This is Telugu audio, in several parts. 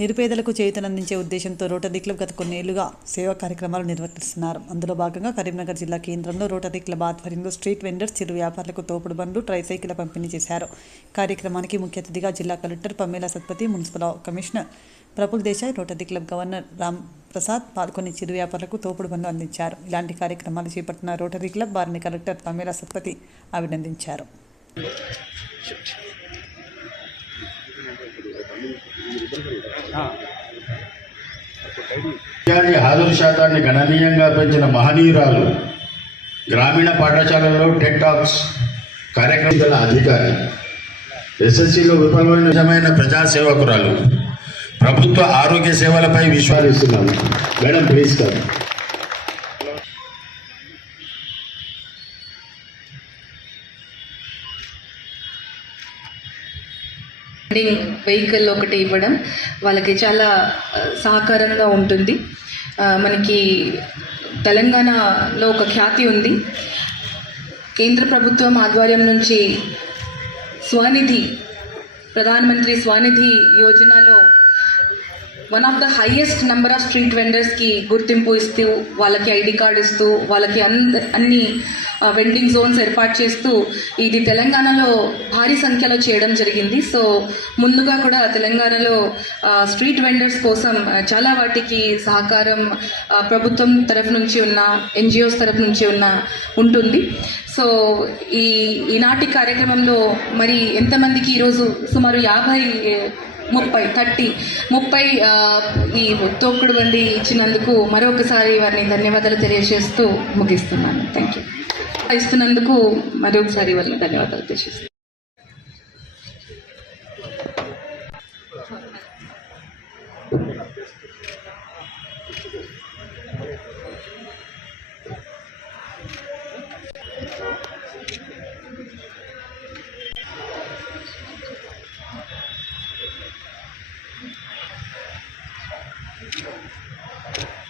నిరుపేదలకు చేయూతనందించే ఉద్దేశంతో రోటరీ క్లబ్ గత కొన్నేళ్ళుగా సేవా కార్యక్రమాలు నిర్వర్తిస్తున్నారు. అందులో భాగంగా కరీంనగర్ జిల్లా కేంద్రంలో రోటరీ క్లబ్ ఆధ్వర్యంలో స్ట్రీట్ వెండర్స్ చిరు వ్యాపారులకు తోపుడు బండ్లు ట్రైసైకిల్ పంపిణీ చేశారు. కార్యక్రమానికి ముఖ్య అతిథిగా జిల్లా collector Pamela Satpathy municipal commissioner Prafull Desai rotary club governor Ram Prasad పాల్గొని చిరు వ్యాపారులకు తోపుడు బండ్లు అందించారు. ఇలాంటి కార్యక్రమాలు చేపట్టిన రోటరీ క్లబ్ వారిని కలెక్టర్ పమేలా సత్పతి అభినందించారు. హాజరు శాతాన్ని గణనీయంగా పెంచిన మహనీయురాలు గ్రామీణ పాఠశాలల్లో టెట్ టాక్స్ కార్యక్రమం అధికారి. ఎస్ఎస్సిలో విఫలమైన నిజమైన ప్రజాసేవకురాలు. ప్రభుత్వ ఆరోగ్య సేవలపై విశ్వాసిస్తున్నాను మేడం ప్లీజ్ సార్ వెహికల్ ఒకటి ఇవ్వడం వాళ్ళకి చాలా సహకారంగా ఉంటుంది. మనకి తెలంగాణలో ఒక ఖ్యాతి ఉంది. కేంద్ర ప్రభుత్వం ఆధ్వర్యం నుంచి స్వనిధి ప్రధానమంత్రి స్వనిధి యోజనలో one of the highest number of street వెండర్స్కి గుర్తింపు ఇస్తూ వాళ్ళకి ఐడి కార్డు ఇస్తూ వాళ్ళకి అన్ని వెండింగ్ జోన్స్ ఏర్పాటు చేస్తూ ఇది తెలంగాణలో భారీ సంఖ్యలో చేయడం జరిగింది. సో ముందుగా కూడా తెలంగాణలో స్ట్రీట్ వెండర్స్ కోసం చాలా వాటికి సహకారం ప్రభుత్వం తరఫు నుంచి ఉన్న ఎన్జిఓస్ తరఫు నుంచి ఉన్న ఉంటుంది. సో ఈ ఈనాటి కార్యక్రమంలో మరి ఎంతమందికి ఈరోజు సుమారు యాభై ముప్పై థర్టీ ముప్పై ఈ తోకుడు బండి ఇచ్చినందుకు మరొకసారి వారిని ధన్యవాదాలు తెలియజేస్తూ ముగిస్తున్నాను. థ్యాంక్ యూ ఇస్తున్నందుకు మరొకసారి వారిని ధన్యవాదాలు తెలియజేస్తాను ああ。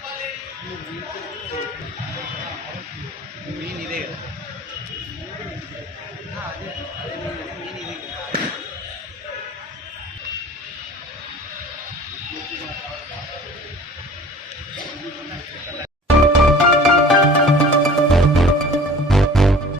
ಮೀನು ಇದೆ ಮೀನಿದೆ